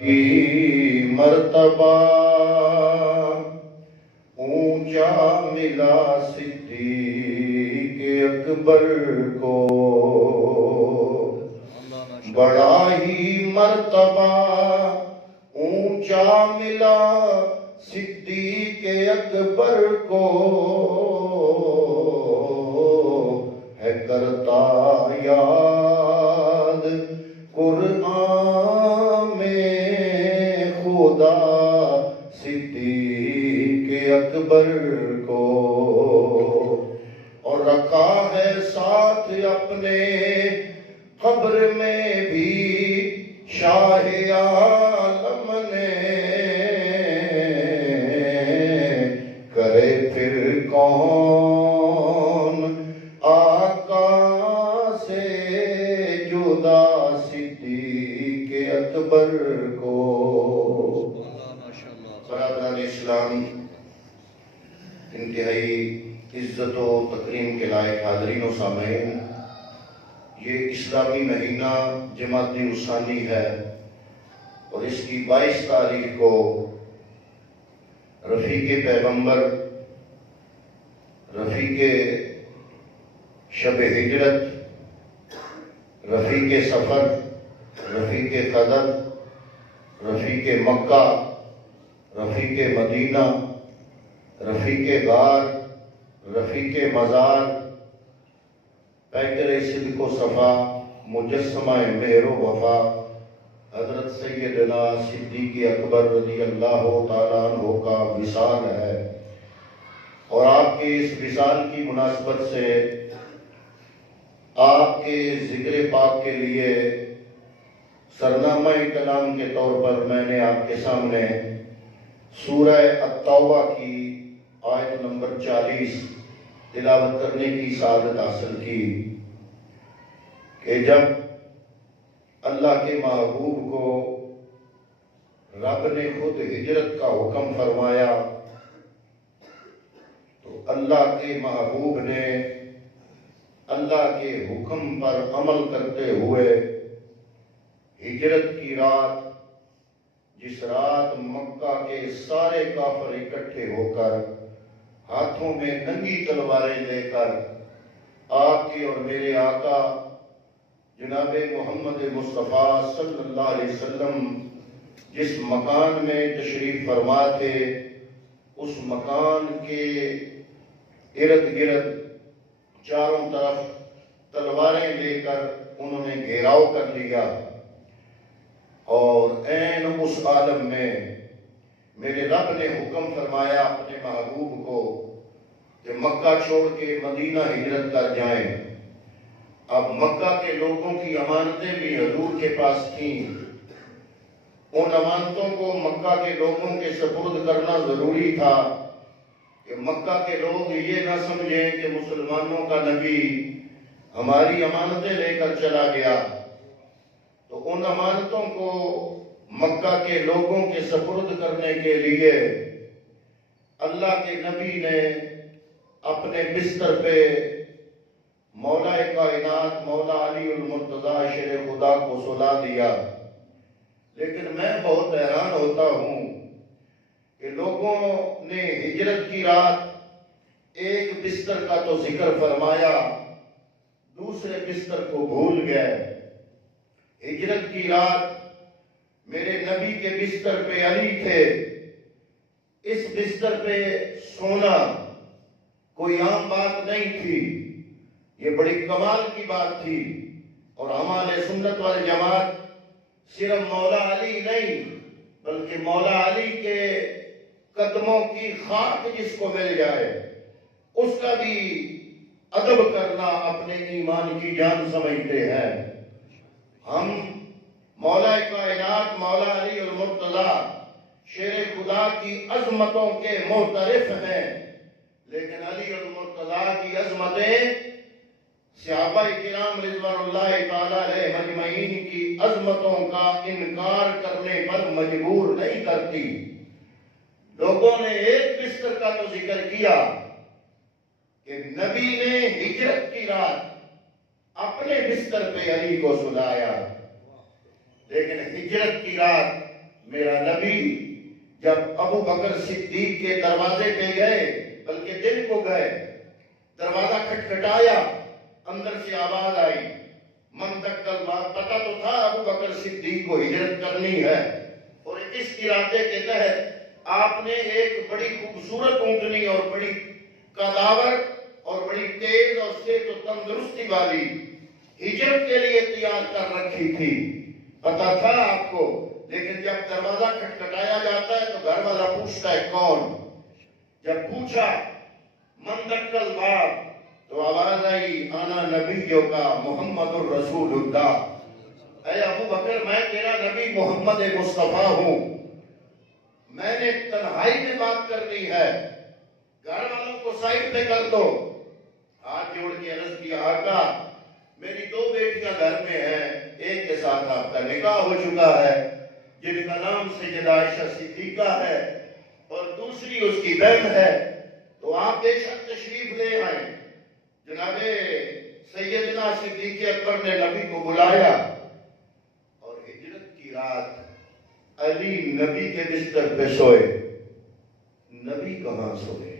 مرتبہ اونچا ملا صدیق اکبر کو، بڑا ہی مرتبہ اونچا ملا صدیق اکبر کو، ہے کرتا یاد قرآن میں خدا صدیق اکبر کو، اور رکھا ہے ساتھ اپنے قبر میں بھی شاہ عالم نے، کرے پھر کون آقا سے جدا صدیق اکبر کو۔ برادران اسلام، انتہائی عزت و تکریم کے لائق حاضرین و سامعین، یہ اسلامی مہینہ جمادی الثانی ہے اور اس کی 22 تاریخ کو رفیق پیغمبر، رفیق شب ہجرت، رفیق سفر، رفیق قدر، رفیق مکہ، رفیق مدینہ، رفیق غار، رفیق مزار، پیکر صدق و صفا، مجسمہ مہر و وفا، حضرت سیدنا صدیق اکبر رضی اللہ تعالیٰ عنہ کا وصال ہے، اور آپ کے اس وصال کی مناسبت سے آپ کے ذکر پاک کے لیے سرنامہ کلام کے طور پر میں نے آپ کے سامنے سورہ التوبہ کی آیت نمبر 40 تلاوت کرنے کی سعادت حاصل کی کہ جب اللہ کے محبوب کو رب نے خود ہجرت کا حکم فرمایا تو اللہ کے محبوب نے اللہ کے حکم پر عمل کرتے ہوئے ہجرت کی رات، جس رات مکہ کے سارے کافر اکٹھے ہو کر ہاتھوں میں ننگی تلواریں لے کر آپ کے اور میرے آقا جناب محمد مصطفیٰ صلی اللہ علیہ وسلم جس مکان میں تشریف فرما تھے، اس مکان کے ارد گرد چاروں طرف تلواریں لے کر انہوں نے گھیراؤ کر لیا، اور عین اس عالم میں میرے رب نے حکم فرمایا اپنے محبوب کو کہ مکہ چھوڑ کے مدینہ ہجرت کر جائیں۔ اب مکہ کے لوگوں کی امانتیں بھی حضور کے پاس تھیں، ان امانتوں کو مکہ کے لوگوں کے سپرد کرنا ضروری تھا کہ مکہ کے لوگ یہ نہ سمجھیں کہ مسلمانوں کا نبی ہماری امانتیں لے کر چلا گیا، تو ان امانتوں کو مکہ کے لوگوں کے سپرد کرنے کے لیے اللہ کے نبی نے اپنے بستر پہ مولا کائنات مولا علی المرتضیٰ شیر خدا کو سلا دیا۔ لیکن میں بہت حیران ہوتا ہوں کہ لوگوں نے ہجرت کی رات ایک بستر کا تو ذکر فرمایا، دوسرے بستر کو بھول گئے۔ ہجرت کی رات میرے نبی کے بستر پہ علی تھے، اس بستر پہ سونا کوئی عام بات نہیں تھی، یہ بڑی کمال کی بات تھی، اور ہمارے سنت والجماعت صرف مولا علی نہیں بلکہ مولا علی کے قدموں کی خاک جس کو مل جائے اس کا بھی ادب کرنا اپنے ایمان کی جان سمجھتے ہیں۔ ہم مولا کائنات مولا علی المرتضیٰ شیر خدا کی عظمتوں کے معترف ہیں، لیکن علی المرتضیٰ کی عظمتیں صحابہ کرام رضوان اللہ تعالیٰ علیہ مجمعین کی عظمتوں کا انکار کرنے پر مجبور نہیں کرتی۔ لوگوں نے ایک بستر کا تو ذکر کیا کہ نبی نے ہجرت کی رات اپنے بستر پہ علی کو سلایا، لیکن ہجرت کی رات میرا نبی جب ابو بکر صدیق کے دروازے پہ گئے، بلکہ دل کو گئے، دروازہ کھٹکھٹایا، اندر سے آواز آئی، من تک کل بات، پتہ تو تھا ابو بکر صدیق کو ہجرت کرنی ہے، اور اس ارادے کے تحت آپ نے ایک بڑی خوبصورت اونٹنی اور بڑی قداور اور بڑی تیز اور صحت و تندرستی والی ہجرت کے لیے تیار کر رکھی تھی، پتہ تھا آپ کو۔ لیکن جب دروازہ کھٹکھٹایا جاتا ہے تو گھر والا پوچھتا ہے کون؟ جب پوچھا من دکل باب تو آواز آئی انا نبیوں کا محمد الرسول اللہ، اے ابو بکر میں تیرا نبی محمد مصطفیٰ ہوں، میں نے تنہائی میں بات کرنی ہے، گھر والوں کو سائڈ پہ کر دو۔ ہاتھ جوڑ کے عرض کیا آقا میری 2 بیٹیاں گھر میں ہیں، ایک کے ساتھ آپ کا نکاح ہو چکا ہے جن کا نام سیدہ عائشہ صدیقہ ہے اور دوسری اس کی بہن ہے، تو آپ بے شک تشریف لے آئیں۔ جناب سیدنا صدیق اکبر نے نبی کو بلایا اور ہجرت کی رات علی نبی کے بستر پہ سوئے، نبی کہاں سوئے؟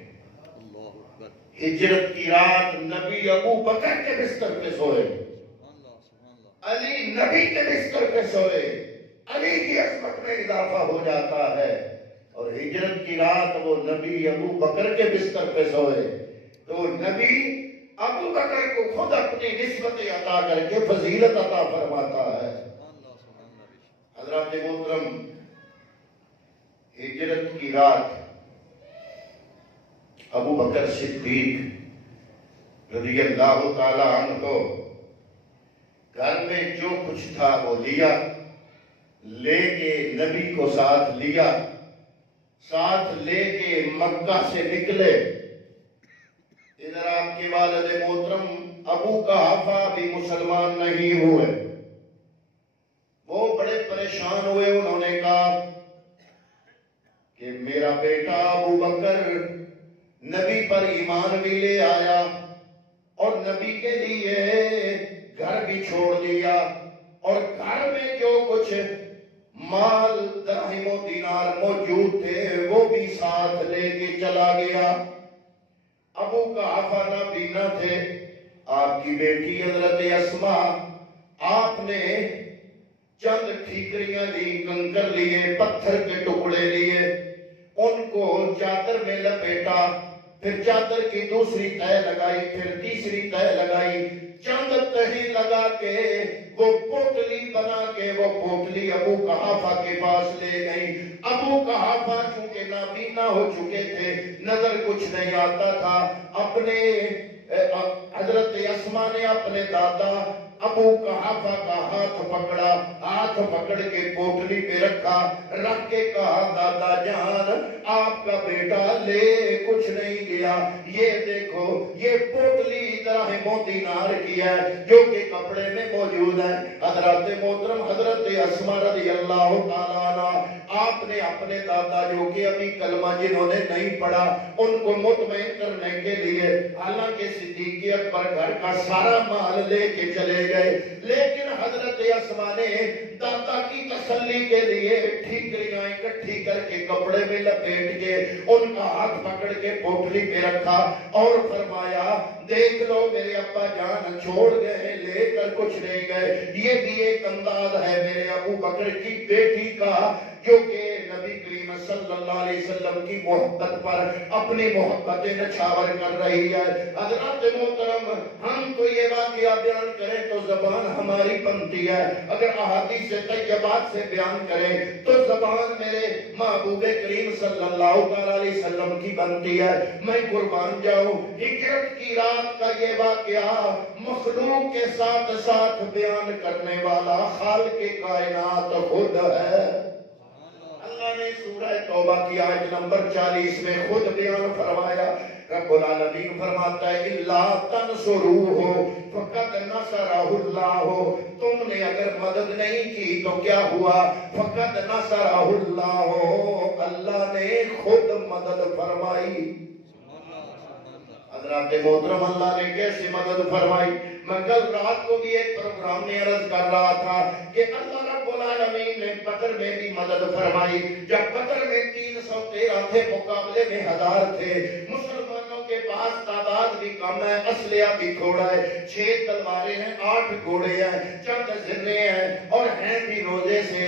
ہجرت کی رات نبی ابو بکر کے بستر پہ سوئے، علی نبی کے بستر پہ سوئے، علی کی عظمت میں اضافہ ہو جاتا ہے۔ اور ہجرت کی رات وہ نبی ابو بکر کے بستر پہ سوئے تو نبی ابو بکر کو خود اپنی نسبت عطا کر کے فضیلت عطا فرماتا ہے۔ حضرات محترم، ہجرت کی رات ابو بکر صدیق رضی اللہ تعالی عنہ گھر میں جو کچھ تھا وہ لیا، لے کے نبی کو ساتھ لیا، ساتھ لے کے مکہ سے نکلے۔ ادھر آپ کے والد محترم ابو قحافہ بھی مسلمان نہیں ہوئے، وہ بڑے پریشان ہوئے، انہوں نے کہا کہ میرا بیٹا ابو بکر نبی پر ایمان بھی لے آیا اور نبی کے لیے گھر بھی چھوڑ دیا، اور گھر میں جو کچھ مال درہم و دینار موجود تھے وہ بھی ساتھ لے کے چلا گیا۔ ابو قحافہ نابینا تھے، آپ کی بیٹی حضرت اسماء، آپ نے چند ٹھیکریاں لی، کنکر لیے، پتھر کے ٹکڑے لیے، ان کو چادر میں لپیٹا، پھر چادر کی دوسری تہہ لگائی، پھر تیسری تہہ لگائی، چند تہیں لگا کے وہ پوٹلی بنا کے وہ پوٹلی ابو قحافہ کے پاس لے گئی۔ ابو قحافہ چونکہ نابینا ہو چکے تھے، نظر کچھ نہیں آتا تھا، اپنے حضرت اسماء نے اپنے دادا ابو قحافہ کا ہاتھ پکڑا، ہاتھ پکڑ کے پوٹلی پہ رکھا، رکھ کے کہا دادا جان آپ کا بیٹا لے کچھ نہیں گیا، یہ دیکھو یہ پوٹلی درہم و دینار کی ہے جو کہ کپڑے میں موجود ہے۔ حضرت محترم حضرت اسماء رضی اللہ تعالیٰ عنہ، آپ نے اپنے دادا جو کہ ابھی کلمہ جنہوں نے نہیں پڑھا ان کو مطمئن کرنے کے لیے حالانکہ صدیق اکبر گھر کا سارا مال لے کے چلے گئے، لیکن حضرت اسماء نے دادا کی تسلی کے لیے ٹھیکریاں اکٹھی کر کے کپڑے میں لپیٹ کے ان کا ہاتھ پکڑ کے پوٹلی پہ رکھا اور فرمایا دیکھ لو میرے ابا جان چھوڑ گئے، لے کر کچھ نہیں گئے۔ یہ بھی ایک انداز ہے میرے ابو بکر کی بیٹی کا جو کہ نبی کریم صلی اللہ علیہ وسلم کی محبت پر اپنی محبت نچھاور کر رہی ہے۔ حضرات محترم، ہم تو یہ واقعہ بیان کریں تو زبان ہماری بنتی ہے، اگر احادیث طیبات سے بیان کریں تو زبان میرے محبوب کریم صلی اللہ علیہ وسلم کی بنتی ہے۔ میں قربان جاؤں، ہجرت کی رات کا یہ واقعہ مخلوق کے ساتھ ساتھ بیان کرنے والا خالق کائنات خود ہے۔ اللہ نے سورہ توبہ کی آیت نمبر 40 میں خود بیان فرمایا، رب العالمین فرماتا ہے اِلَّا تَنْصُرُوهُ فَقَدْ نَصَرَهُ اللَّهُ، تم نے اگر مدد نہیں کی تو کیا ہوا؟ فَقَدْ نَصَرَهُ اللَّهُ، اللہ نے خود مدد فرمائی۔ حضرات محترم، اللہ نے کیسے مدد فرمائی؟ میں کل رات کو بھی ایک پروگرام میں عرض کر رہا تھا کہ اللہ رب العالمین نے بدر میں بھی مدد فرمائی. جب بدر میں 313 تھے, مقابلے میں 1000 تھے. مسلمانوں کے پاس تعداد بھی کم ہے, اسلحہ بھی تھوڑا ہے. 6 تلواریں ہیں, 8 گھوڑے ہیں, چند زرے ہیں, اور ہیں بھی روزے سے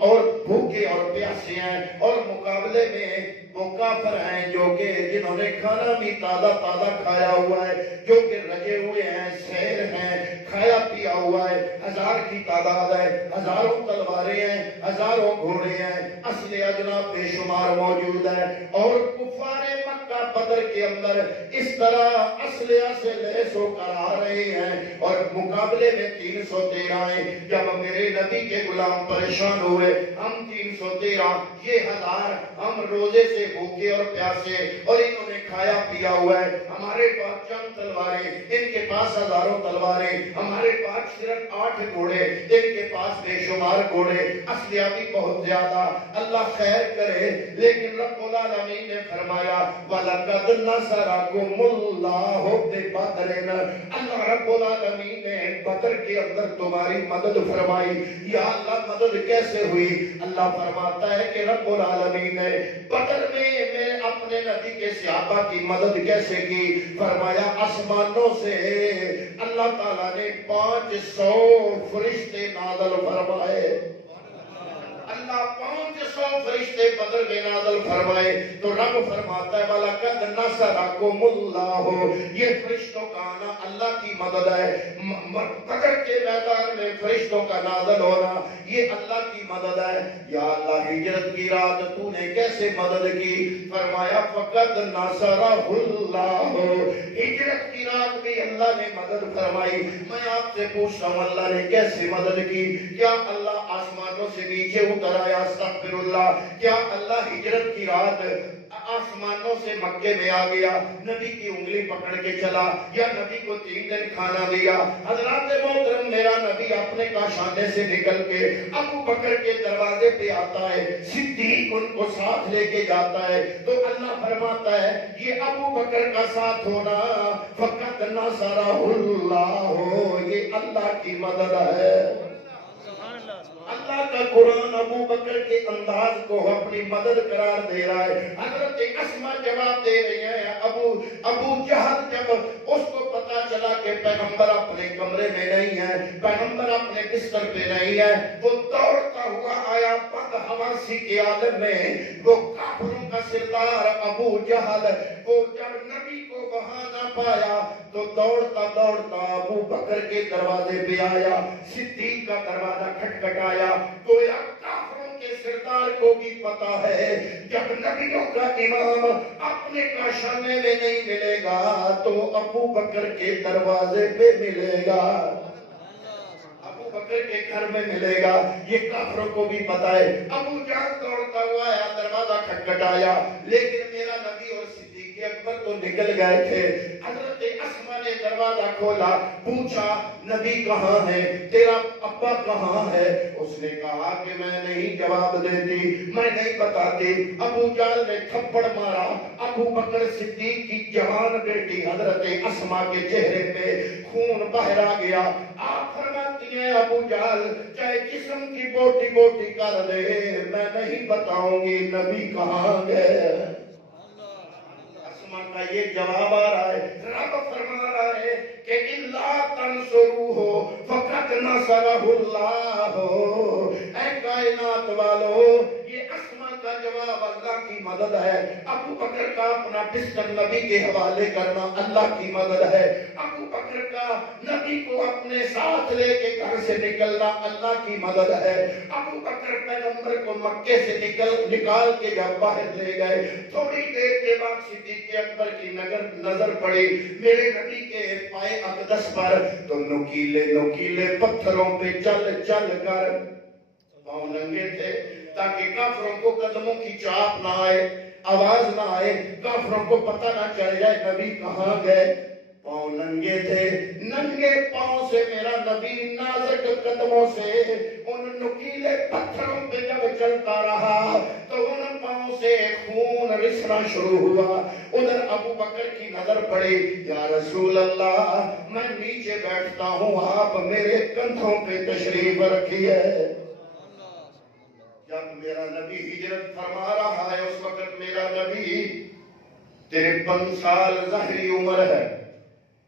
اور بھوکے اور پیاسے ہیں. اور مقابلے میں وہ کافر ہیں جو کہ جنہوں نے کھانا بھی تازہ تازہ کھایا ہوا ہے, جو کہ رجے ہوئے ہیں, سیر ہیں, کھایا پیا ہوا ہے. 1000 کی تعداد ہے, ہزاروں تلواریں ہیں, ہزاروں گھوڑے ہیں, اسلحہ جناب بے شمار موجود ہے. اور کفار مکہ بدر کے اندر اس طرح اسلحہ سے لیس ہو کر آ رہے ہیں, اور مقابلے میں 313 ہیں. جب میرے نبی کے غلام پریشان ہوئے, ہم 313, یہ 1000, ہم روزے سے بھوکے اور پیاسے, اور انہوں نے کھایا پیا ہوا ہے. ہمارے پاس چند تلواریں, ان کے پاس ہزاروں تلواریں. ہمارے پاس صرف 8 گھوڑے, ان کے پاس بے شمار گھوڑے, اسلحہ بھی بہت زیادہ. اللہ خیر کرے. لیکن رب العالمین نے فرمایا وَلَقَدْ نَصَرَكُمُ اللَّهُ بِبَدْرٍ, اللہ رب العالمین نے بدر کے اندر تمہاری مدد فرمائی. یا اللہ مدد کیسے ہوئی؟ اللہ فرماتا ہے کہ رب العالمین نے بدر میں اپنے نبی کے صحابہ کی مدد کیسے کی؟ فرمایا آسمانوں سے اللہ تعالیٰ نے 500 فرشتے نازل فرمائے. اللہ 500 فرشتے بدر میں نازل فرمائے. تو رب فرماتا ہے وَلَقَدْ نَصَرَكُمُ اللَّهُ, یہ فرشتوں کا آنا اللہ کی مدد ہے. بدر کے میدان میں فرشتوں کا نازل ہونا یہ اللہ کی مدد ہے. یا اللہ ہجرت کی رات تو نے کیسے مدد کی؟ فرمایا فَقَدْ نَصَرَهُ اللَّهُ, ہجرت کی رات بھی اللہ نے مدد فرمائی. میں آپ سے پوچھتا ہوں اللہ نے کیسے مدد کی؟ کیا اللہ آسمانوں سے نیچے اتر آیا؟ استغفر اللہ. کیا اللہ ہجرت کی رات آسمانوں سے مکے میں آ گیا, نبی کی انگلی پکڑ کے چلا, یا نبی کو 3 دن کھانا دیا؟ حضرات محترم, میرا نبی اپنے کاشانے سے نکل کے ابو بکر کے دروازے پہ آتا ہے, صدیق ان کو ساتھ لے کے جاتا ہے. تو اللہ فرماتا ہے یہ ابو بکر کا ساتھ ہونا فقط نصرہ اللہ, یہ اللہ کی مدد ہے. اللہ کا قرآن ابو بکر کے انداز کو اپنی مدد قرار دے رہا ہے. حضرت اسما جواب دے رہی ہیں. ابو جہل جب اس کو پتا چلا کہ پیغمبر اپنے کمرے میں نہیں ہے, پیغمبر اپنے بستر پہ نہیں ہے, وہ دوڑتا ہوا آیا بدحواسی کے عالم میں. وہ کافروں کا سردار ابو جہل, وہ جب نبی کو وہاں نہ پایا تو دوڑتا دوڑتا ابو بکر کے دروازے پہ آیا, صدیق کا دروازہ کھٹکھٹایا. گویا کافروں کے سردار کو بھی پتا ہے جب نبیوں کا امام اپنے کاشانے میں نہیں ملے گا تو ابو بکر کے دروازے پہ ملے گا, ابو بکر کے گھر میں ملے گا. یہ کافروں کو بھی پتا ہے. ابو جان دوڑتا ہوا آیا, دروازہ کھٹکھٹایا, لیکن میرا نبی اور صدیق اکبر تو نکل گئے تھے. حضرت اسما نے دروازہ کھولا, پوچھا نبی کہاں ہے, تیرا ابا کہاں ہے؟ اس نے کہا کہ میں نہیں جواب دیتی, میں نہیں بتاتی. ابو جال نے تھپڑ مارا. ابو بکر صدیق کی جوان بیٹی حضرت اسما کے چہرے پہ خون بہہ گیا. آپ فرماتی ہیں ابو جال چاہے جسم کی بوٹی بوٹی کر دے میں نہیں بتاؤں گی نبی کہاں گئے. کا یہ جواب آ رہا ہے. رب فرما رہا ہے کہ اللہ تنصروہ فقط نصرہ اللہ. اے کائنات والو, یہ اسما کا جواب اللہ کی مدد ہے. ابو بکر کا اپنا بستر نبی کے حوالے کرنا اللہ کی مدد ہے. ابو بکر کا نبی کو اپنے ساتھ لے کے گھر سے نکلنا اللہ کی مدد ہے. ابو بکر پیغمبر کو مکے سے نکال کے جب باہر لے گئے, تھوڑی دیر کے بعد صدیق اکبر کی نظر پڑی میرے نبی کے پائے اقدس پر, تو نکیلے نکیلے پتھروں پہ چل چل کر, پاؤں ننگے تھے تاکہ کافروں کو قدموں کی چاپ نہ آئے, آواز نہ آئے, کافروں کو پتہ نہ چل جائے نبی کہاں گئے. پاؤں ننگے تھے, ننگے پاؤں سے میرا نبی نازک قدموں سے ان نکیلے پتھروں پہ جب چلتا رہا تو ان پاؤں سے خون رسنا شروع ہوا. ادھر ابو بکر کی نظر پڑی. یا رسول اللہ میں نیچے بیٹھتا ہوں, آپ میرے کندھوں پہ تشریف رکھیے. جب میرا نبی ہجرت فرما رہا ہے اس وقت میرا نبی 53 سال ظاہری عمر ہے,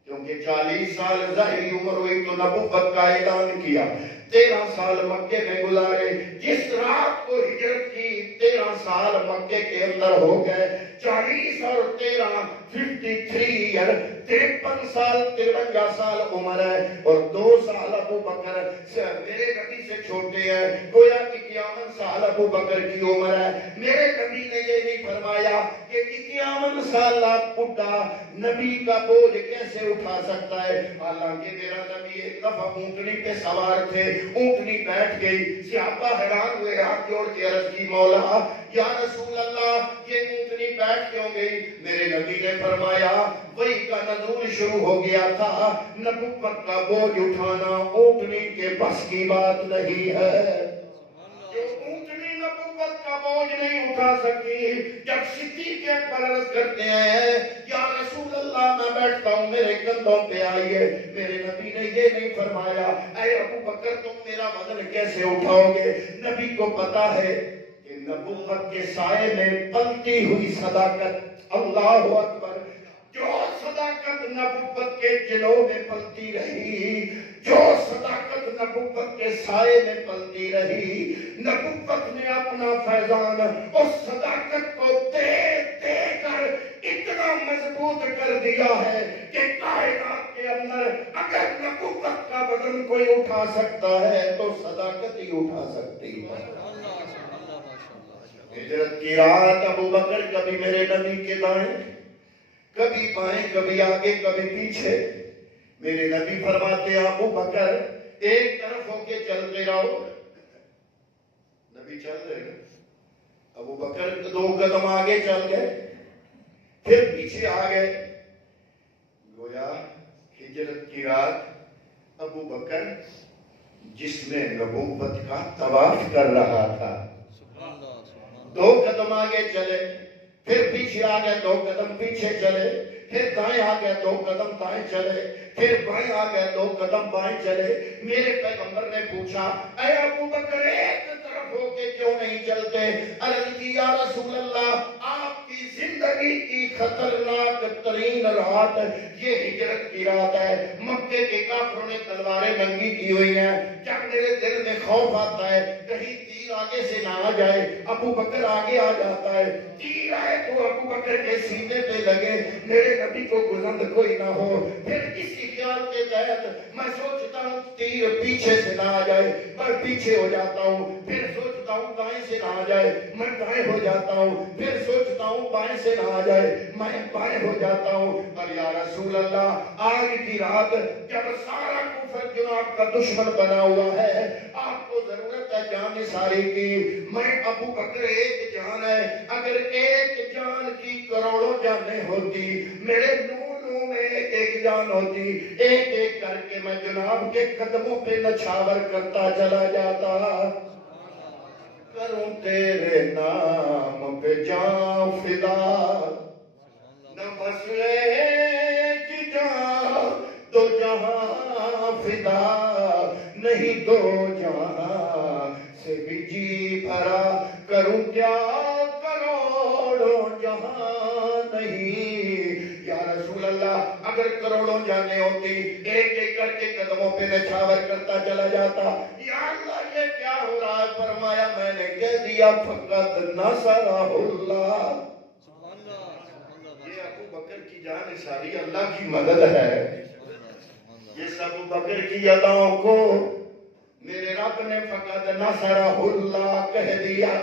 کیونکہ 40 سال ظاہری عمر ہوئی تو نبوت کا اعلان کیا. 13 سال مکے میں گزارے. جس رات کو ہجرت کی 13 سال مکے کے اندر ہو گئے. 40 اور 13 53 ایئر, 53 سال 53 سال عمر ہے. اور 2 سال ابو بکر میرے نبی سے چھوٹے ہیں. گویا 51 سال ابو بکر کی عمر ہے. میرے نبی نے یہ نہیں فرمایا کہ 51 سال بڈھا نبی کا بوجھ کیسے اٹھا سکتا ہے. حالانکہ میرا نبی ایک دفعہ اونٹنی پہ سوار تھے, اونٹنی بیٹھ گئی. صحابہ حیران ہوئے, ہاتھ جوڑ کے عرض کی مولا یا رسول اللہ یہ اونٹنی بیٹھ کیوں گئی؟ میرے نبی نے فرمایا وہی کا نزول شروع ہو گیا تھا. نبوت کا بوجھ اٹھانا اونٹنی کے بس کی بات نہیں ہے. جو اونٹنی نبوت کا بوجھ نہیں اٹھا سکی. جب صدیق اکبر عرض کرتے ہیں یا رسول اللہ میں بیٹھتا ہوں میرے کندھوں پہ آئیے, میرے نبی نے یہ نہیں فرمایا اے ابو بکر تم میرا وزن کیسے اٹھاؤ گے. نبی کو پتا ہے کہ نبوت کے سائے میں پلتی ہوئی صداقت, اللہ اکبر, جو صداقت نبوت کے جلوں میں پلتی رہی, جو صداقت نبوت کے سائے میں پلتی رہی, نبوت نے اپنا فیضان اس صداقت کو دے دے کر اتنا مضبوط کر دیا ہے کہ کائنات کے اندر اگر نبوت کا وزن کوئی اٹھا سکتا ہے تو صداقت ہی اٹھا سکتی ہے. ہجرت کی رات ابو بکر کبھی میرے نبی کے دائیں, کبھی بائیں, کبھی آگے کبھی پیچھے. میرے نبی فرماتے ابو بکر ایک طرف ہو کے چلتے رہو. نبی چل رہے, ابو بکر 2 قدم آگے چل گئے, پھر پیچھے آ گئے. گویا ہجرت کی رات ابو بکر جس میں نبوت کا طواف کر رہا تھا, 2 قدم آگے چلے, پھر پیچھے آ گئے, 2 قدم پیچھے چلے, پھر دائیں آ گئے, 2 قدم دائیں چلے, پھر بائیں آ گئے, 2 قدم بائیں چلے. میرے پیغمبر نے پوچھا اے ابو بکر ایک طرف ہو کے کیوں نہیں چلتے؟ عرض کی یا رسول اللہ آپ کی زندگی کی خطرناک ترین رات یہ ہجرت کی رات ہے. مکے کے کافروں نے تلواریں ننگی کی ہوئی ہیں. جب میرے دل میں خوف آتا ہے کہیں تیر آگے سے نہ آ جائے, ابو بکر آگے آ جاتا ہے, تیر آئے تو ابو بکر کے سینے پہ لگے, میرے نبی کو گزند کوئی نہ ہو. پھر اسی خیال کے تحت میں سوچتا ہوں تیر پیچھے سے نہ آ جائے, میں پیچھے ہو جاتا ہوں. پھر سوچتا ہوں دائیں سے نہ آ جائے, میں دائیں ہو جاتا ہوں. پھر سوچتا ہوں بائیں سے نہ آ جائے, میں بائیں ہو جاتا ہوں. اور یا رسول اللہ آج کی رات جب سارا کفر جناب کا دشمن بنا ہوا ہے, آپ کو ضرورت ہے جان ساری کی. میں ابو بکر ایک جان ہے, اگر ایک جان کی کروڑوں جانیں ہوتی, میرے نور میں ایک جان ہوتی, ایک ایک کر کے میں جناب کے قدموں پہ نچھاور کرتا چلا جاتا. کروں تیرے نام پہ جان فدا, نہ بس ایک جان دو جہاں فدا, نہیں دو جہاں سے بھی جی بھرا, کروں کیا کروڑوں جہاں نہیں. یا رسول اللہ اگر کروڑوں جانے ہوتی ایک ایک کر کے قدموں پہ نچھاور کرتا چلا جاتا. یا اللہ یہ کیا ہو رہا ہے؟ فرمایا میں نے کہہ دیا فقط نصرہ اللہ. یہ ابو بکر کی جان ساری اللہ کی مدد ہے. یہ ابو بکر کی اداؤں کو میرے رب نے فقط نصرہ اللہ کہہ دیا.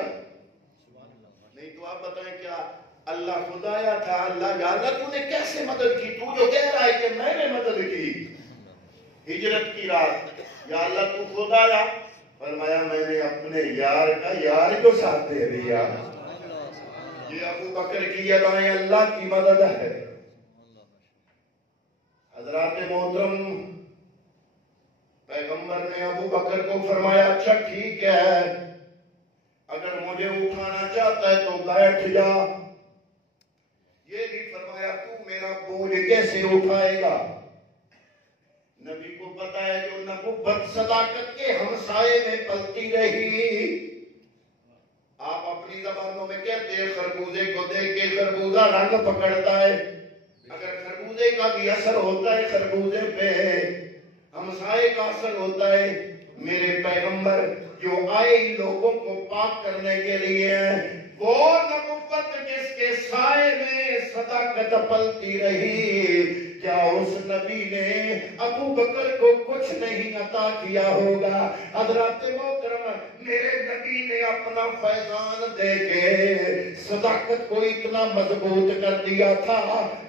نہیں تو آپ بتائیں کیا اللہ خدایا تھا؟ اللہ یا اللہ تو نے کیسے مدد کی؟ تو جو کہہ رہا ہے کہ میں نے مدد کی ہجرت کی رات, یا اللہ تو خدایا؟ فرمایا میں نے اپنے یار کا یار کو ساتھ دے دیا. یہ ابو بکر کی ادائیں اللہ کی مدد ہے. حضرات محترم پیغمبر نے ابو بکر کو فرمایا اچھا ٹھیک ہے, اگر مجھے اٹھانا چاہتا ہے تو بیٹھ جا, کیسے اٹھائے گا؟ نبی کو پتا ہے جو نبوت صداقت کے ہمسائے میں پلتی رہی. آپ اپنی زبانوں میں کہتے ہیں خربوزے کو دیکھ کے خربوزہ رنگ پکڑتا ہے. اگر خربوزے کا بھی اثر ہوتا ہے خربوزے پہ، ہمسائے کا اثر ہوتا ہے. میرے پیغمبر جو آئے ہی لوگوں کو پاک کرنے کے لیے ہیں، وہ نبوت جس کے سائے میں صداقت پلتی رہی، کیا اس نبی نے ابو بکر کو کچھ نہیں عطا کیا ہوگا؟ حضرات محترم، میرے نبی نے اپنا فیضان دے کے صداقت کو اتنا مضبوط کر دیا تھا.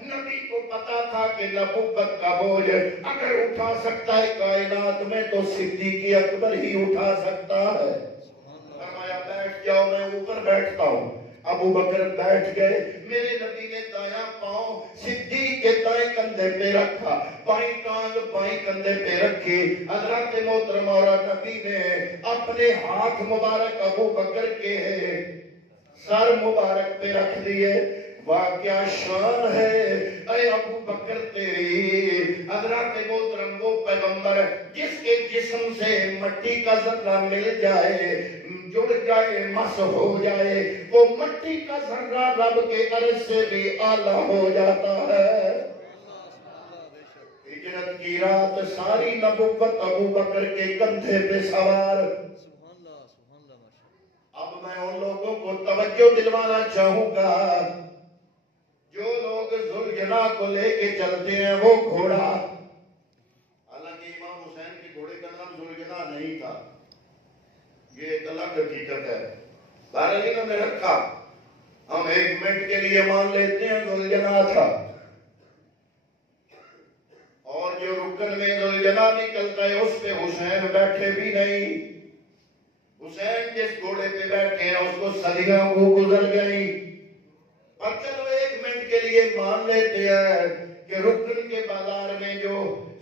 نبی کو پتا تھا کہ نبوت کا بوجھ اگر اٹھا سکتا ہے کائنات میں تو صدیق اکبر ہی اٹھا سکتا ہے. فرمایا بیٹھ جاؤ، میں اوپر بیٹھتا ہوں. ابو بکر بیٹھ گئے. میرے نبی نے دایاں پاؤں صدیق کے دائیں کندھے پہ رکھا، بائیں ٹانگ بائیں کندھے پہ رکھی. حضرات محترم، اور نبی نے اپنے ہاتھ مبارک ابو بکر کے سر مبارک پہ رکھ دیے. واہ کیا شان ہے اے ابو بکر تیری. حضرات محترم، وہ پیغمبر جس کے جسم سے مٹی کا ذرہ مل جائے، جڑ جائے، مس ہو جائے، وہ مٹی کا ذرہ رب کے عرش سے بھی اعلیٰ ہو جاتا ہے. ہجرت کی رات ساری نبوت ابو بکر کے کندھے پہ سوار. اب میں ان لوگوں کو توجہ دلوانا چاہوں گا جو لوگ ذوالجناح کو لے کے چلتے ہیں. وہ گھوڑا، حالانکہ امام حسین کے گھوڑے کا نام ذوالجناح نہیں تھا، یہ ایک الگ حقیقت ہے. بہرحال انہوں نے رکھا، ہم ایک منٹ کے لیے مان لیتے ہیں ذوالجناح تھا. اور جو رکن میں ذوالجناح نکلتا ہے اس پہ حسین بیٹھے بھی نہیں. حسین جس گھوڑے پہ بیٹھے ہیں اس کو صدیاں وہ گزر گئی. اور چلو ایک منٹ کے لیے مان لیتے ہیں کہ رکن کے بازار میں جو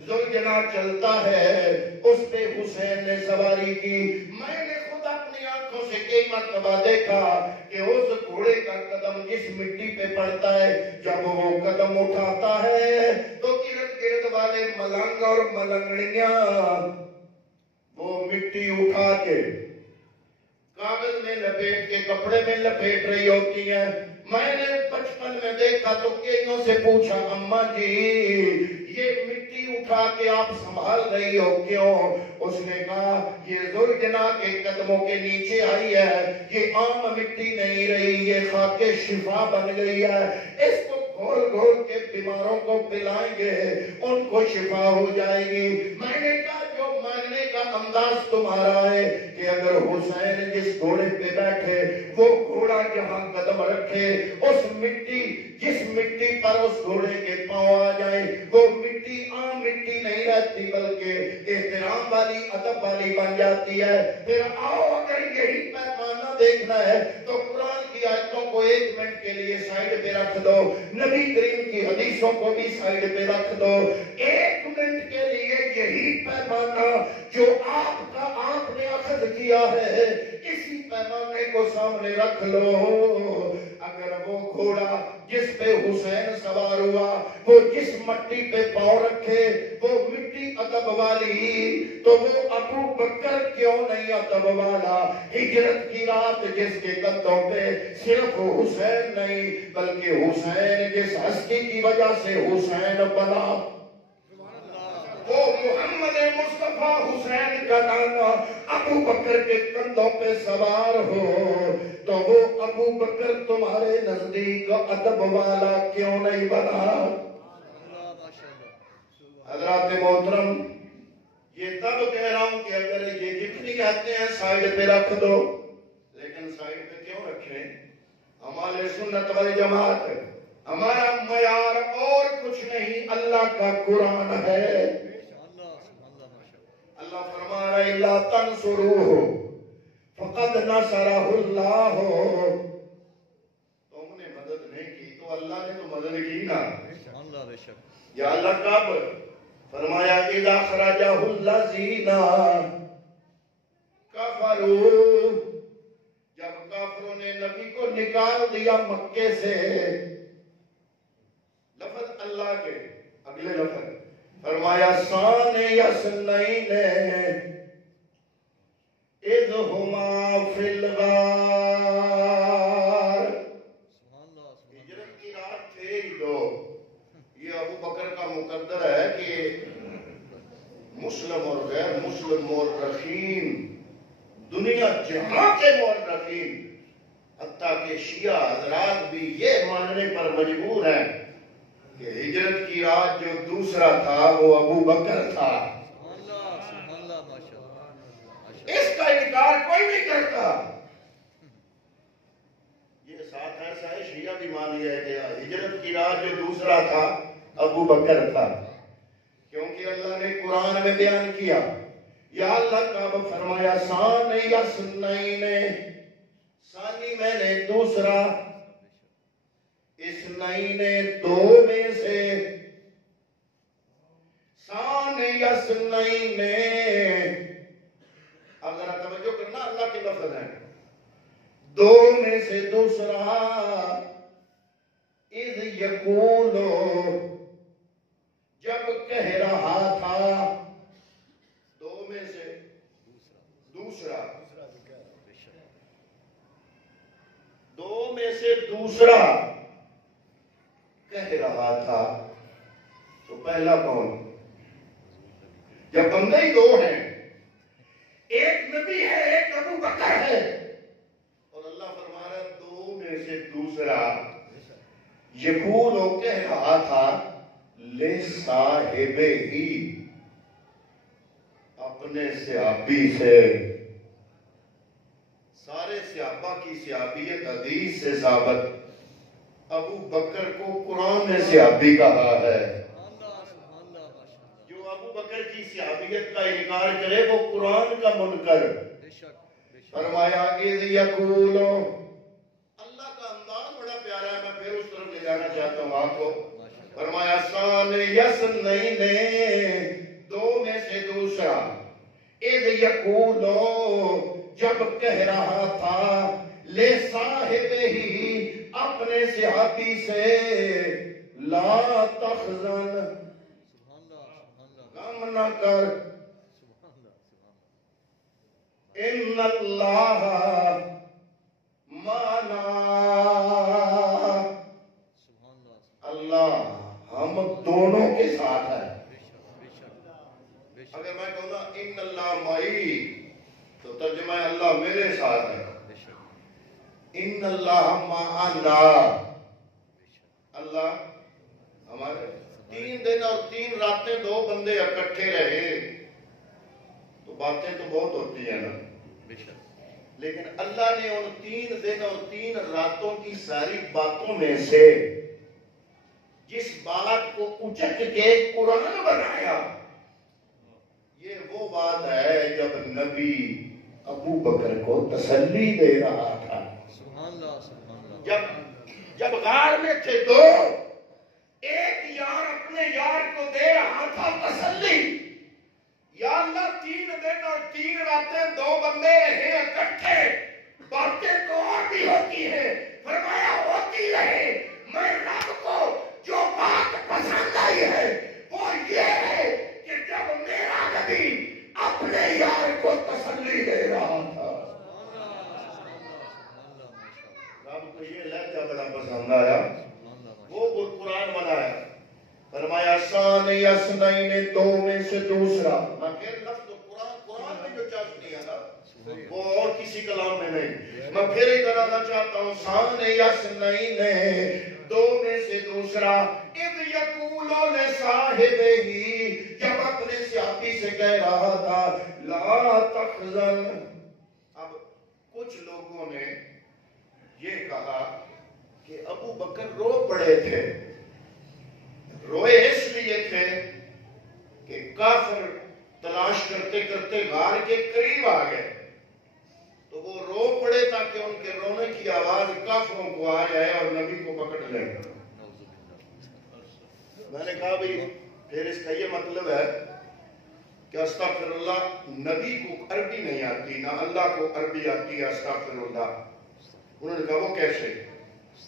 ذوالجناح چلتا ہے اس پہ حسین نے سواری کی. میں نے خود اپنی آنکھوں سے کئی مرتبہ دیکھا کہ اس گھوڑے کا قدم جس مٹی پہ پڑتا ہے، جب وہ قدم اٹھاتا ہے تو ارد گرد والے ملنگ اور ملنگڑیاں وہ مٹی اٹھا کے کاغذ میں لپیٹ کے کپڑے میں لپیٹ رہی ہوتی ہیں. میں نے بچپن میں دیکھا تو کئیوں سے پوچھا، اماں جی یہ مٹی اٹھا کے آپ سنبھال رہی ہو کیوں؟ اس نے کہا یہ ذوالجناح کے قدموں کے نیچے آئی ہے، یہ عام مٹی نہیں رہی، یہ خاک شفا بن گئی ہے. اس کو گھول گھول کے بیماروں کو پلائیں گے، ان کو شفا ہو جائے گی. میں نے کہا جو ماننے کا انداز تمہارا ہے کہ اگر حسین جس گھوڑے پہ بیٹھے وہ گھوڑا جہاں قدم رکھے، اس مٹی جس مٹی پر اس گھوڑے کے پاؤں آ جائے، وہ مٹی عام مٹی نہیں رہتی بلکہ احترام والی، ادب والی بن جاتی ہے. پھر آؤ اگر یہی پیمانہ دیکھنا ہے تو قرآن کی آیتوں کو ایک منٹ کے لیے سائیڈ پہ رکھ دو، نبی کریم کی حدیثوں کو بھی سائیڈ پہ رکھ دو. ایک منٹ کے لیے یہی پیمانہ جو آپ نے اخذ کیا ہے، اسی پیمانے کو سامنے رکھ لو. اگر وہ گھوڑا جس پہ حسین سوار ہوا وہ جس مٹی پہ پاؤں رکھے وہ مٹی ادب والی، تو وہ ابو بکر کیوں نہیں ادب والا؟ ہجرت کی رات جس کے قدموں پہ صرف حسین نہیں بلکہ حسین جس ہستی کی وجہ سے حسین بنا، وہ محمد مصطفیٰ حسین کا نانا ابو بکر کے کندھوں پہ سوار ہو، تو وہ ابو بکر تمہارے نزدیک ادب والا کیوں نہیں بنا؟ حضرات محترم، یہ تب کہہ رہا ہوں کہ اگر یہ جتنی کہتے ہیں سائیڈ پہ رکھ دو، لیکن سائیڈ پہ کیوں رکھیں؟ ہمارے سنت والجماعت ہمارا معیار اور کچھ نہیں، اللہ کا قرآن ہے. اللہ فرما رہا ہے لا تنصروہ فقد نصرہ اللہ. تم نے مدد نہیں کی تو اللہ نے تو مدد کی نا. یا اللہ کب فرمایا اذا خرجہ الذین کفروا، جب کافروں نے نبی کو نکال دیا مکے سے. لفظ اللہ کے اگلے لفظ فرمایا سان یسنین اذ ہما فی الغار، ہجرت کی رات تھے ہی دو. یہ ابو بکر کا مقدر ہے کہ مسلم اور غیر مسلم مورخین، دنیا جہاں کے مورخین، حتیٰ کہ شیعہ حضرات بھی یہ ماننے پر مجبور ہیں کہ ہجرت کی رات جو دوسرا تھا وہ ابو بکر تھا. اس کا انکار کوئی نہیں کرتا. یہ ساتھ ایسا ہے شیعہ بھی مان لیا کہ ہجرت کی رات جو دوسرا تھا ابو بکر تھا، کیونکہ اللہ نے قرآن میں بیان کیا. یا اللہ کا فرمایا سان یسنین، ثانی میں نے دوسرا، اسنین دو میں سے، سان یسنین. اگر توجہ کرنا اللہ کے لفظ ہیں، دو میں سے دوسرا، اذ یقولو جب کہہ رہا تھا، دو میں سے دوسرا، دو میں سے دوسرا کہہ رہا تھا. تو پہلا کون؟ جب بندے ہی دو ہیں، ایک نبی ہے ایک ابو بکر ہے، اور اللہ فرما رہا ہے دو میں سے دوسرا یقول وہ کہہ رہا تھا لے صاحب ہی، اپنے صحابی سے. سارے صحابہ کی صحابیت حدیث سے ثابت، ابو بکر کو قرآن نے صحابی کہا ہے. جو ابو بکر کی صحابیت کا انکار کرے وہ قرآن کا منکر. فرمایا اذ یقولو، اللہ کا انداز بڑا پیارا ہے، میں پھر اس طرف لے جانا چاہتا ہوں آپ کو. فرمایا سان یسنین، دو میں سے دوسرا، اذ یقولو جب کہہ رہا تھا، لے صاحب ہی اپنے صحابی سے، لا تخزن غم نہ کر، ان اللہ معنا، اللہ ہم دونوں کے ساتھ ہے. اگر میں کہوں نا ان اللہ معی تو ترجمہ ہے اللہ میرے ساتھ ہے. ان اللہ معنا، اللہ ہمارے. 3 دن اور 3 راتیں دو بندے اکٹھے رہے تو باتیں تو بہت ہوتی ہیں نا، لیکن اللہ نے ان 3 دن اور 3 راتوں کی ساری باتوں میں سے جس بات کو اچک کے قرآن بنایا، یہ وہ بات ہے جب نبی ابو بکر کو تسلی دے رہا تھا. جب غار میں تھے دو، ایک یار اپنے یار کو دے رہا تھا تسلی. یا اللہ 3 دن اور 3 راتیں دو بندے رہے اکٹھے، باتیں تو اور بھی ہوتی ہیں. فرمایا ہوتی رہے، میں رب کو جو بات پسند آئی ہے وہ یہ ہے کہ جب میرا نبی اپنے یار کو تسلی دے رہا تھا، رب کو یہ لہجہ بڑا پسند آیا، وہ قرآن بنایا. فرمایا سان یسنین، دو میں سے دوسرا. میں پھر لفظ قرآن میں جو چاشنی ہے نا وہ اور کسی کلام میں نہیں. میں پھر ادھر آنا چاہتا ہوں، سان یسنین، دو میں سے دوسرا، اذ یقولو لصاحبہ، جب اپنے صحابی سے کہہ رہا تھا لا تخزن. اب کچھ لوگوں نے یہ کہا کہ ابو بکر رو پڑے تھے. روئے اس لیے تھے کہ کافر تلاش کرتے کرتے غار کے قریب آ گئے، تو وہ رو پڑے تاکہ ان کے رونے کی آواز کافروں کو آ جائے اور نبی کو پکڑ لیں. میں نے کہا بھئی پھر اس کا یہ مطلب ہے کہ استغفر اللہ نبی کو عربی نہیں آتی، نہ اللہ کو عربی آتی ہے استغفر اللہ. انہوں نے کہا وہ کیسے؟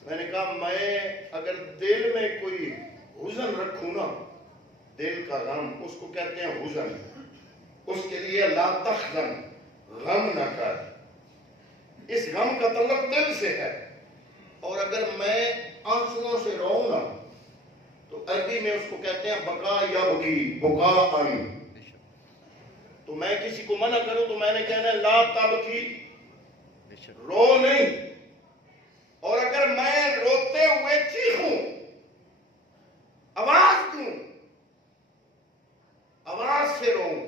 میں نے کہا میں اگر دل میں کوئی حزن رکھوں نا دل کا غم، اس کو کہتے ہیں حزن. اس کے لیے لا تحزن، غم نہ کر. اس غم کا تعلق دل سے ہے. اور اگر میں آنسوؤں سے روؤں نا تو عربی میں اس کو کہتے ہیں بقا یا بکی، بقاءن. تو میں کسی کو منع کروں تو میں نے کہنا ہے لا تبکی، رو نہیں. اور اگر میں روتے ہوئے چیخوں، آواز دوں، آواز سے روؤں،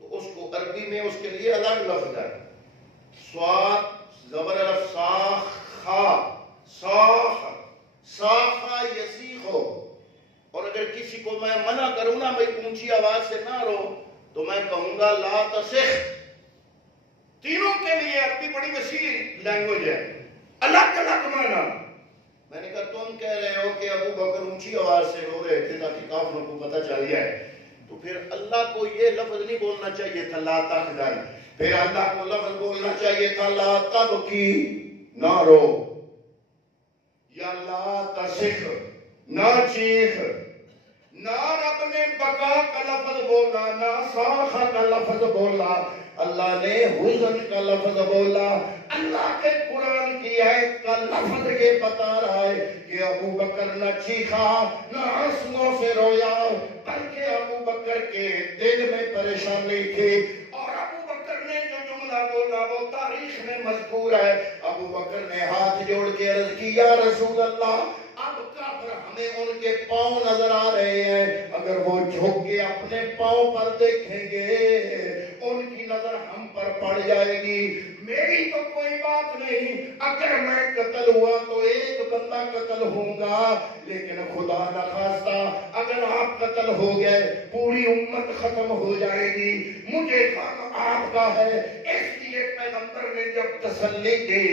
تو اس کو عربی میں اس کے لیے الگ لفظ ہے. سواد زبر الف ساخ خا، ساخ، ساخا یسیخو. اور اگر کسی کو میں منع کروں نا بھئی اونچی آواز سے نہ رو تو میں کہوں گا لا تصخ. تینوں کے لیے عربی بڑی وسیع لینگویج ہے، الگ الگ معنی. میں نے کہا تم کہہ رہے ہو کہ ابو بکر اونچی آواز سے رو رہے تھے تاکہ کافروں کو پتہ چل جائے، تو پھر اللہ کو یہ لفظ نہیں بولنا چاہیے تھا لا تحزن، پھر اللہ کو لفظ بولنا چاہیے تھا لا تبکی، نہ رو، یا لا تصخ، نہ چیخ. نہ رب نے بقا کا لفظ بولا، نہ صاخ کا لفظ بولا، اللہ نے حزن کا لفظ بولا. اللہ کے قرآن کی آیت کا لفظ یہ بتا رہا ہے کہ ابو بکر نہ چیخا نہ آنسوؤں سے رویا، بلکہ ابو بکر کے دل میں پریشانی تھی. اور ابو بکر نے جو جملہ بولا وہ تاریخ میں مذکور ہے. ابو بکر نے ہاتھ جوڑ کے عرض کی یا رسول اللہ، اب کافر ہمیں ان کے پاؤں نظر آ رہے ہیں، اگر وہ جھک کے اپنے پاؤں پر دیکھیں گے ان کی نظر ہم پر پڑ جائے گی. میری تو کوئی بات نہیں، اگر میں قتل ہوا تو ایک بندہ قتل ہوں گا، لیکن خدا نخواستہ اگر آپ قتل ہو گئے پوری امت ختم ہو جائے گی. مجھے غم آپ کا ہے. اس لیے پیغمبر نے جب تسلی دی،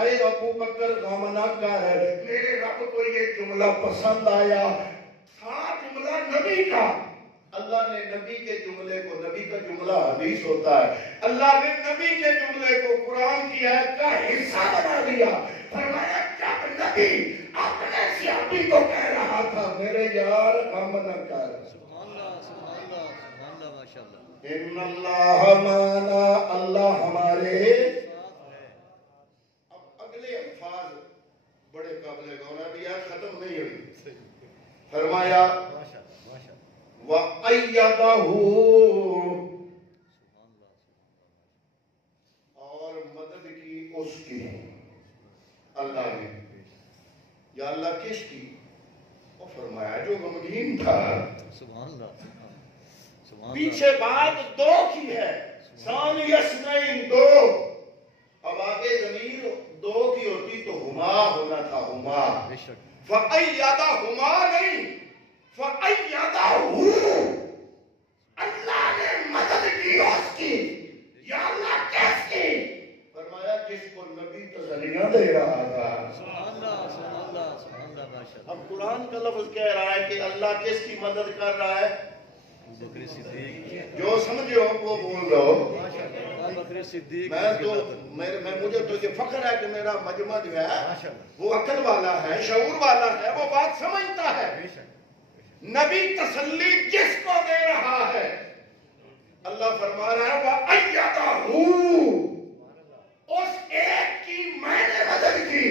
اے ابو بکر غم نہ کر، میرے رب کو یہ جملہ پسند آیا. تھا جملہ نبی کا. اللہ نے نبی کے جملے کو، نبی کا جملہ حدیث ہوتا ہے، اللہ نے نبی کے جملے کو قرآن کی آیت کا حصہ بنا دیا. فرمایا جب نبی اپنے صحابی کو کہہ رہا تھا میرے یار غم نہ کر، سبحان اللہ سبحان اللہ سبحان اللہ ماشاءاللہ، ان اللہ معنا، اللہ ہمارے ساتھ ہے. اب اگلے الفاظ بڑے قابل غور ہیں، ابھی آیت ختم نہیں ہوئی. فرمایا وَأَيَّدَهُ، اور مدد کی اس کی، اللہ نے. یا اللہ کس کی؟ وہ فرمایا جو غمگین تھا. پیچھے بات دو کی ہے، ثانی اثنین، دو. اب آگے ضمیر دو کی ہوتی تو ہما ہونا تھا، ہما. فَأَيَّدَهُمَا نہیں، فَأَيَّدَهُ، اللہ نے مدد کی اس کی. یا اللہ کیس کی؟ فرمایا جس کو نبی تسلیاں دے رہا تھا. اب قرآن کا لفظ کہہ رہا ہے کہ اللہ کس کی مدد کر رہا ہے؟ جو سمجھو وہ بول رہو. مجھے تو یہ فخر ہے کہ میرا مجمع جو ہے وہ عقل والا ہے، شعور والا ہے، وہ بات سمجھتا ہے. نبی تسلی جس کو دے رہا ہے، اللہ فرما رہا ہے وَأَيَّدَهُ، اس ایک کی میں نے مدد کی.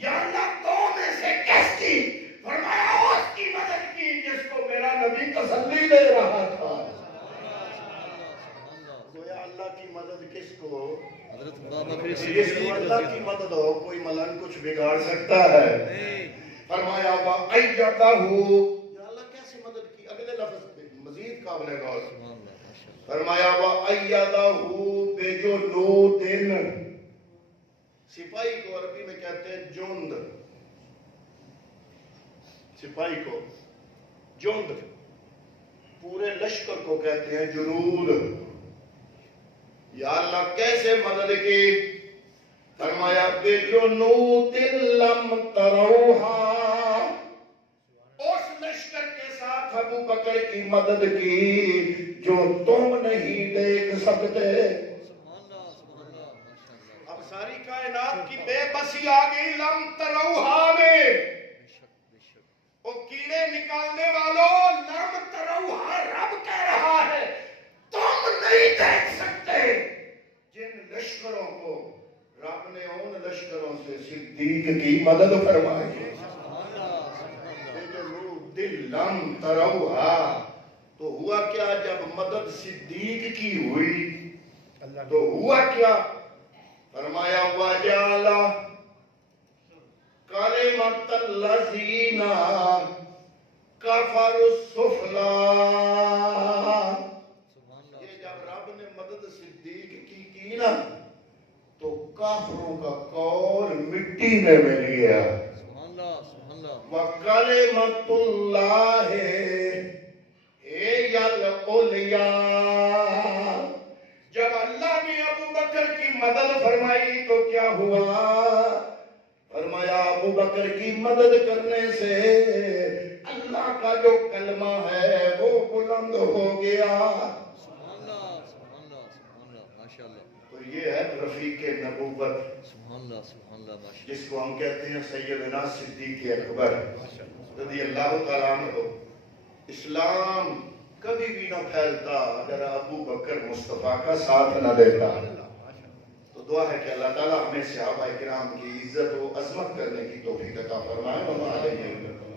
یا اللہ دو میں سے کس کی؟ فرمایا اس کی مدد کی جس کو میرا نبی تسلی دے رہا تھا. گویا اللہ کی مدد کس کو؟ جس کو اللہ کی مدد ہو کوئی ملنگ کچھ بگاڑ سکتا ہے. فرمایا وَأَيَّدَهُ، اگلے لفظ مزید قابل غور. فرمایا وَأَيَّدَهُ بِجُنُودٍ، سپاہی کو عربی میں کہتے ہیں جند. سپاہی کو جند، پورے لشکر کو کہتے ہیں جنود. یا اللہ کیسے مدد کی؟ فرمایا بِجُنُودٍ لَمْ تَرَوْهَا، اس لشکر کے ساتھ ابو بکر کی مدد کی جو تم نہیں دیکھ سکتے. اب ساری کائنات کی بے بسی آ گئی لم تروہا میں. وہ کی سینے نکالنے والوں لم تروہا رب کہہ رہا ہے تم نہیں دیکھ سکتے جن لشکروں کو رب نے ان لشکروں سے صدیق کی مدد فرمائی دل لم تروہا تو ہوا کیا جب مدد صدیق کی ہوئی تو ہوا کیا فرمایا وَجَعَلَ کَلِمَةَ الَّذِينَ كَفَرُوا السُّفْلَىٰ یہ جب رب نے مدد صدیق کی نا تو کافروں کا قول مٹی میں مل گیا وَكَلِمَةُ اللَّهِ هِيَ الْعُلْيَا جب اللہ نے ابو بکر کی مدد فرمائی تو کیا ہوا فرمایا ابو بکر کی مدد کرنے سے اللہ کا جو کلمہ ہے وہ بلند ہو گیا تو یہ ہے رفیق نبوت جس کو ہم کہتے ہیں سیدنا صدیق اکبر رضی اللہ تعالیٰ عنہ اسلام کبھی بھی نہ پھیلتا اگر ابو بکر مصطفیٰ کا ساتھ نہ دیتا تو دعا ہے کہ اللہ تعالیٰ ہمیں صحابہ کرام کی عزت و عظمت کرنے کی توفیق عطا فرمائے